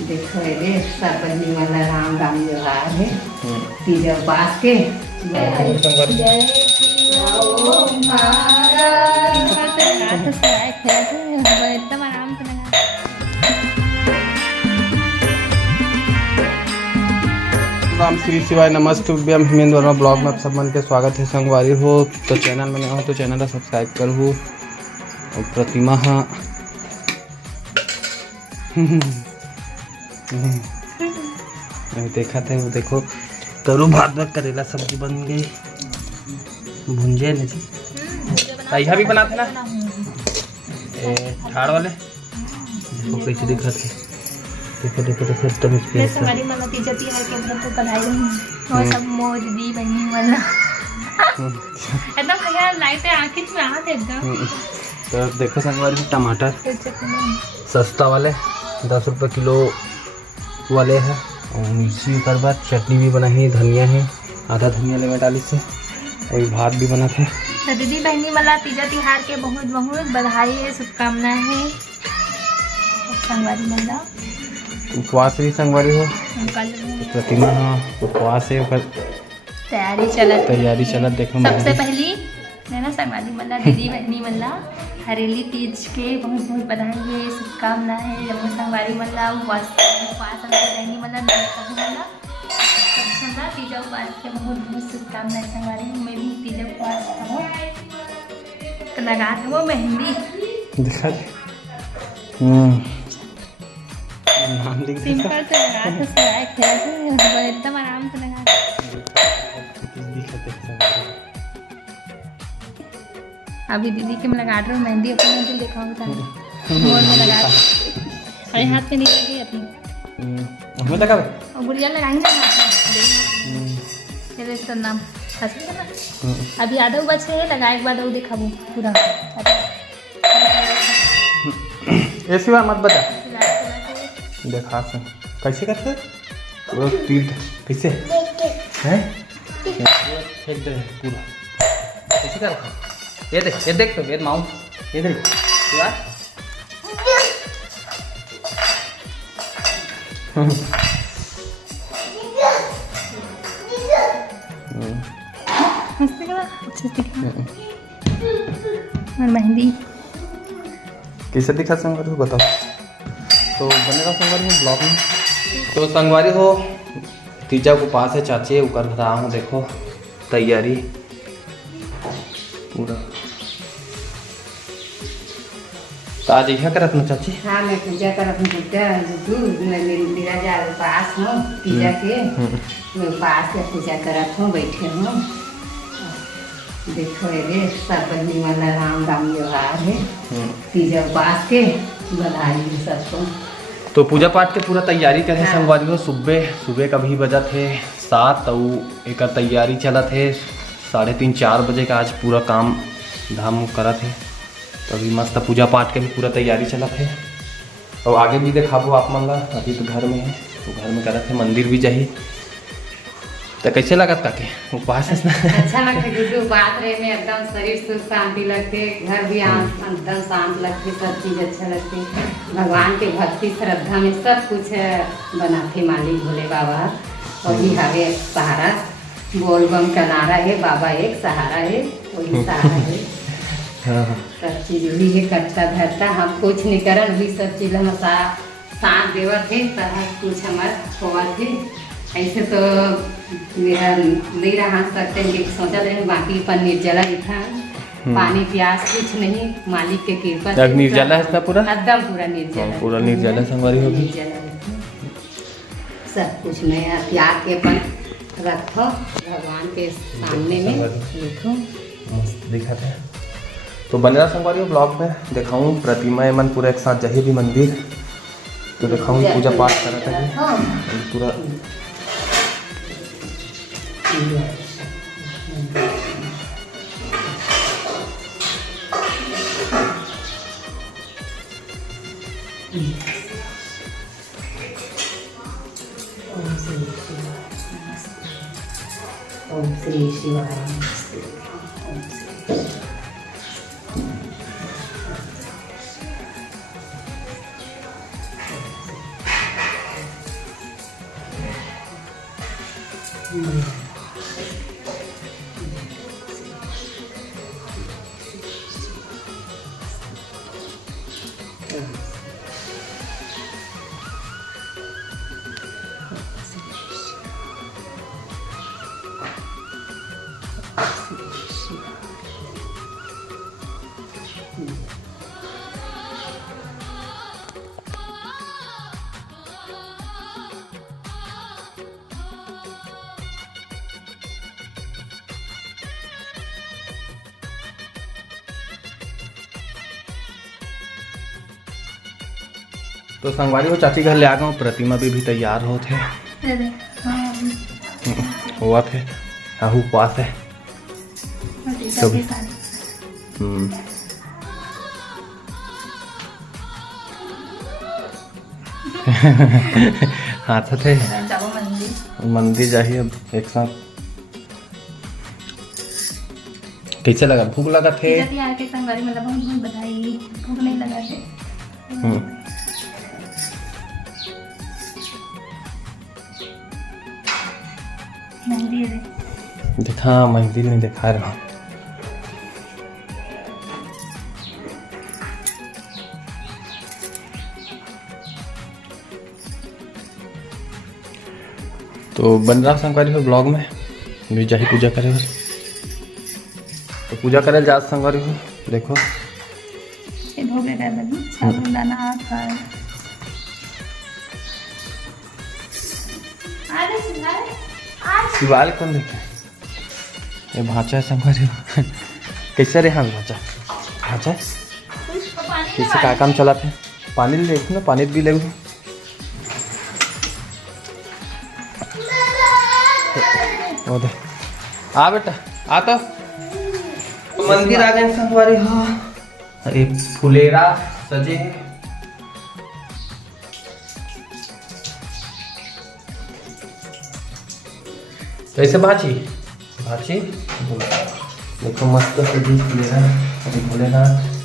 देखो ये सब बहनी वाला राम राम व्यवहार है। तीजा उपास के एकदम आराम से लगा। राम श्री शिवाय नमस्तुभ्यम। हिमेंद्र वर्मा ब्लॉग में आप सब मन के स्वागत है। संगवारी हो तो चैनल में हो तो चैनल का सब्सक्राइब करूँ। और प्रतिमा देखा थे वो देखो करू भात भात करेला सब्जी बन गई भुंजे नहीं जी भी बनाते ना ठाड़ वाले देखो कैसे दिखा थे। देखो देखो देखो एकदम हमारी मन तीजा तिहार के अंदर तो बधाई और सब मोर दी बनी वाला एकदम खैर लाइट पे आंखें में आ थे एकदम। तो देखो संगवारी टमाटर सस्ता वाले 10 रुपये किलो वाले है। और मिर्ची कर बाद चटनी भी बना है, धनिया है, आधा धनिया ले में डाली से और भात भी बना था। तो दीदी बहनी वाला तीजा तिहार के बहुत बहुत बधाई है, शुभकामनाएं हैं। संगवारी वाला उपवास भी संगवारी हो प्रतिमा उपवास है तैयारी चलत देखो। सबसे पहली ना संगवारी वाला दीदी बहनी वाला हरेली तीज के बहुत बहुत बधाई है, शुभकामनाएं है। जब संगवारी वाला उपवास बहनी वाला तीजा उपवास के बहुत बहुत शुभकामनाएं। संगवारी मैं भी तीजा उपवास तो लगा था वो मेहंदी दिखा दे सिंपल से लगा था सिलाई खेल एकदम आराम से लगा। अभी दीदी के मैं लगा रहा हूँ मेहंदी, अपनी मेहंदी दिखाऊँ मोर में लगा अरे हाथ पे नहीं लगी अपनी हमें लगा और गुड़िया लगाएंगे फिर इसका नाम ना। अभी आधा बचे है लगाए के बाद वो दिखाबू पूरा ऐसी बात मत बता देखा से कैसे करते पूरा तीर कैसे हैं फेंक दे पूरा कैसे कर ये देख तो ये माउंट ये देख यार और मेहंदी कैसे दिखा संगवारी हो बताओ। तो बनेगा संगवारी हो ब्लॉग में। तो संगवारी हो तीजा को पास है चाची वो कर रहा हूँ देखो तैयारी पूरा। तो आज यह करत ना चाची। हाँ मैं पूजा करत हूँ मेरा जा उपास हूँ तीजा के मैं उपास के पूजा करत हूँ बैठे हूँ। देखो ये सब बहनी वाला राम राम व्यवहार है। तीजा उपास के बधाई है सबको। तो पूजा पाठ के पूरा तैयारी करे संगवारी हो। सुबह कभी बजा थे 7 तो एक तैयारी चला थे 3:30 4 बजे का आज पूरा काम धाम करा थे। तो अभी मस्त पूजा पाठ के भी पूरा तैयारी चला थे और आगे भी दिखाबो आप मन ला। अभी तो घर में है तो घर में करा थे मंदिर भी जाही। तो कैसे लगत काके उपवास अच्छा लगता है उपास रहे में एकदम शरीर सुख शांति लगते, घर भी एकदम शांत लगती, सब चीज़ अच्छा लगती। भगवान के भक्ति श्रद्धा में सब कुछ बनाते मालिक भोले बाबा। वही हवे सहारा बोल बम का नारा है, बाबा एक सहारा है, वही सहारा है। सब चीज़ वही है करता धरता, हम कुछ नहीं करन वही सब चीज़ हम साथ देवत है सब कुछ हमार होवत है। ऐसे तो मेरा नहीं रहा सकते सोचा रहे बाकी पर निर्जला लिखा पानी प्यास कुछ नहीं मालिक के कृपा से निर्जला है पूरा एकदम पूरा निर्जला संगवारी होगी। सब कुछ नया प्यार के अपन रखो भगवान के सामने में लिखो दिखाते हैं। तो बनेगा संगवारी ब्लॉग में दिखाऊँ प्रतिमा मन पूरा एक साथ जही भी मंदिर तो दिखाऊँ पूजा पाठ करा था पूरा। ओम श्री शिवाय नमस्ते। तो संगवारी वो चाची घर ले आ गए, प्रतिमा भी तैयार हो थे हुआ थे आहू पास है कभी हाथ थे मंदिर जाइए अब एक साथ। कैसे लगा, भूख लगा थे? संगवारी मतलब बहुत बधाई, भूख नहीं लगा थे। देखा मंदिर नहीं दिखा रहा। तो बन रहा संगवारी हो ब्लॉग में भी जाही पूजा करे हो, तो पूजा करे जा संगवारी हो। देखो ये भोग लगा बनी साबुदाना आकर शिवाल कौन देखे? ये भाचा है संगवारी हो। कैसे रे? हाँ भाचा भाचा कैसे का काम चला थे? पानी ले ना, पानी भी ले दे। आ बेटा आ तो मंदिर आ गए संगवारी हो। अरे फुलेरा सजे कैसे भाची भाची देखो मस्त सजी फुलेरा। अरे भोलेनाथ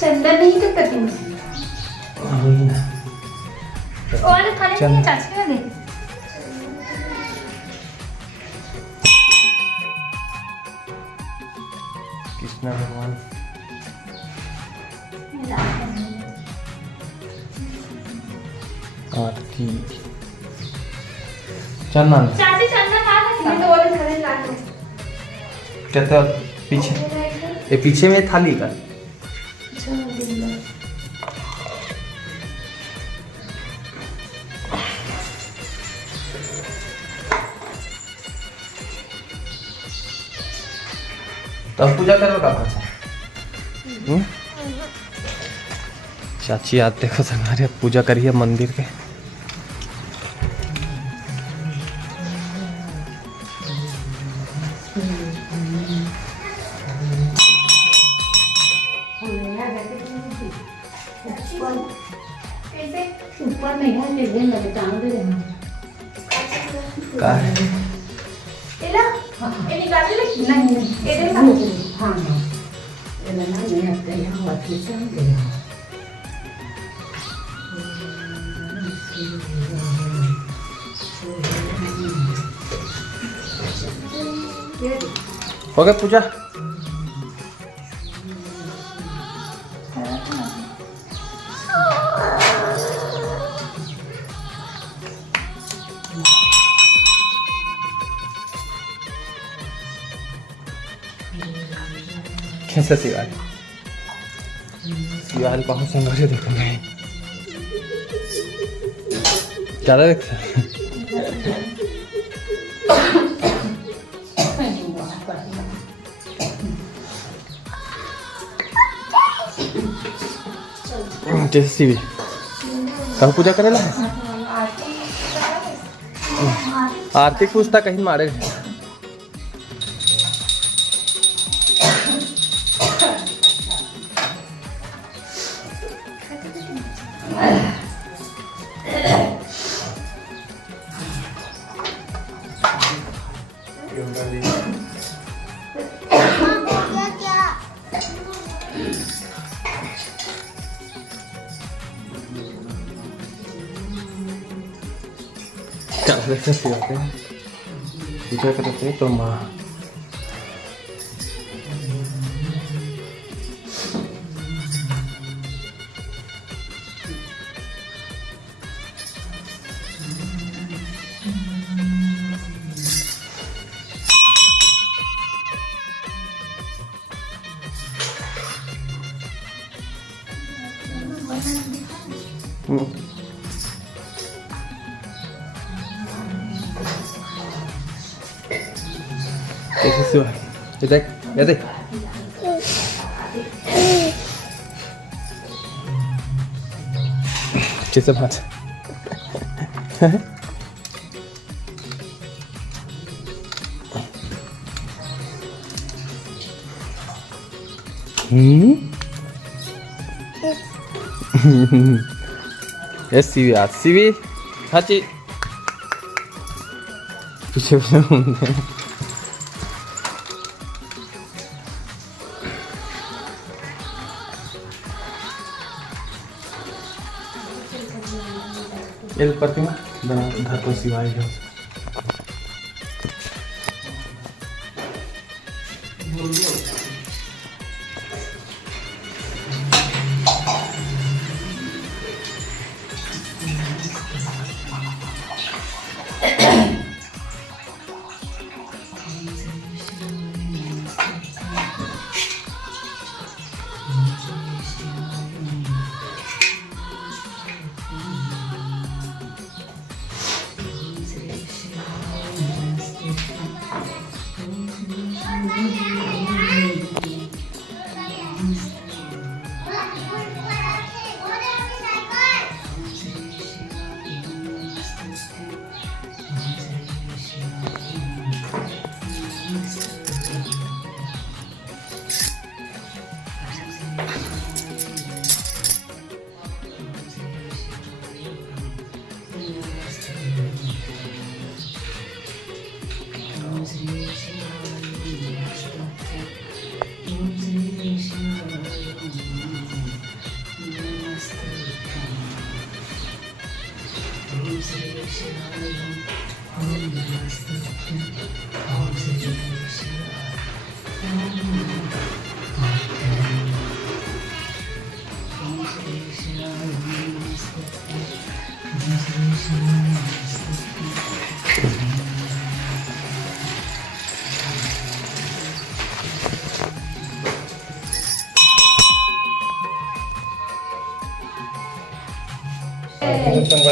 चंदन नहीं तो प्रतिमा और खाने में चाची का दे। कृष्णा भगवान आरती चंदन चाची चंदन खा सकती तो और खाने लाते कहते पीछे ये पीछे में थाली का तो अब पूजा करो का भाषा। चाची आज देखो हमारे पूजा करिए मंदिर के। ऊपर नहीं है दे लगे टांग दे का है एला ए निकाल ले नहीं ए दे सामने हाँ ये ना नहीं आते यहाँ वाली टांग दे हो गया पूजा। कैसे शिवाली शिवाली बहुत संघर्ष देखो मैं क्या देखते जैसे शिवी कहाँ पूजा करेला है आरती पूछता कहीं मारे कैसे सिखाते हैं पूजा करते हैं तो माँ कैसे सिवा ये देख कैसे बात यस सीवी हाची पीछे ये प्रतिमा बना धातु शिवाय है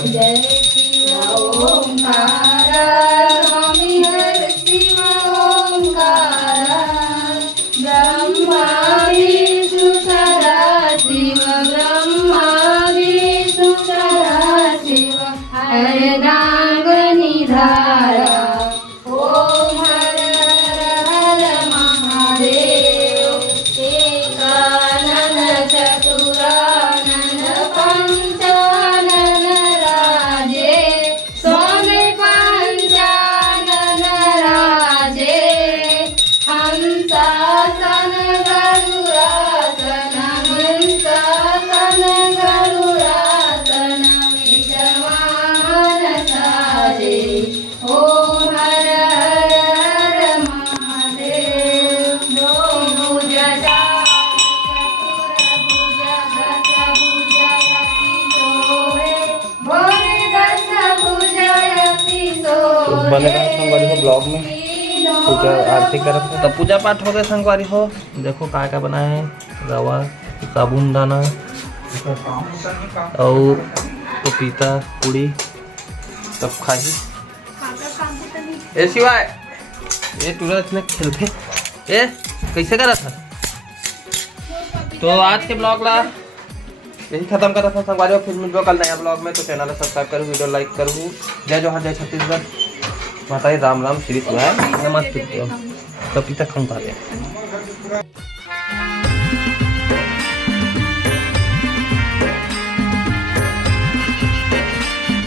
जय शिव ओंकार स्वामी हर शिव ओंकार ब्रह्मा विष्णु सदाशिव ब्रह्मा विष्णु सदाशिव हरदांग निधारा ओम हर हर महादेव एकानन चतुरानन पंचानन राजे स्वामी पंचानन राजे हंसासन गरुडासन हंसासन गरुडासन विजवाहन साजे ओम हर हर महादेव भुज बने रहे संगवारी को ब्लॉग में पूजा आरती करत है। तो पूजा पाठ हो गए संगवारी हो। देखो काय का बनाए हैं, रवा, साबुन दाना और पपीता पूड़ी सब खाई। ए शिवाय ये तुरंत में खेलते ए कैसे करा था। तो आज के ब्लॉग ला यही खत्म करा था संगवारी। फिर मिलो कल नया ब्लॉग में। तो चैनल सब्सक्राइब करूँ, वीडियो लाइक करूँ। जय जोहार, जय छत्तीसगढ़। माता राम राम, श्री शिवाय, नमस्ते। पपीता खाऊं खा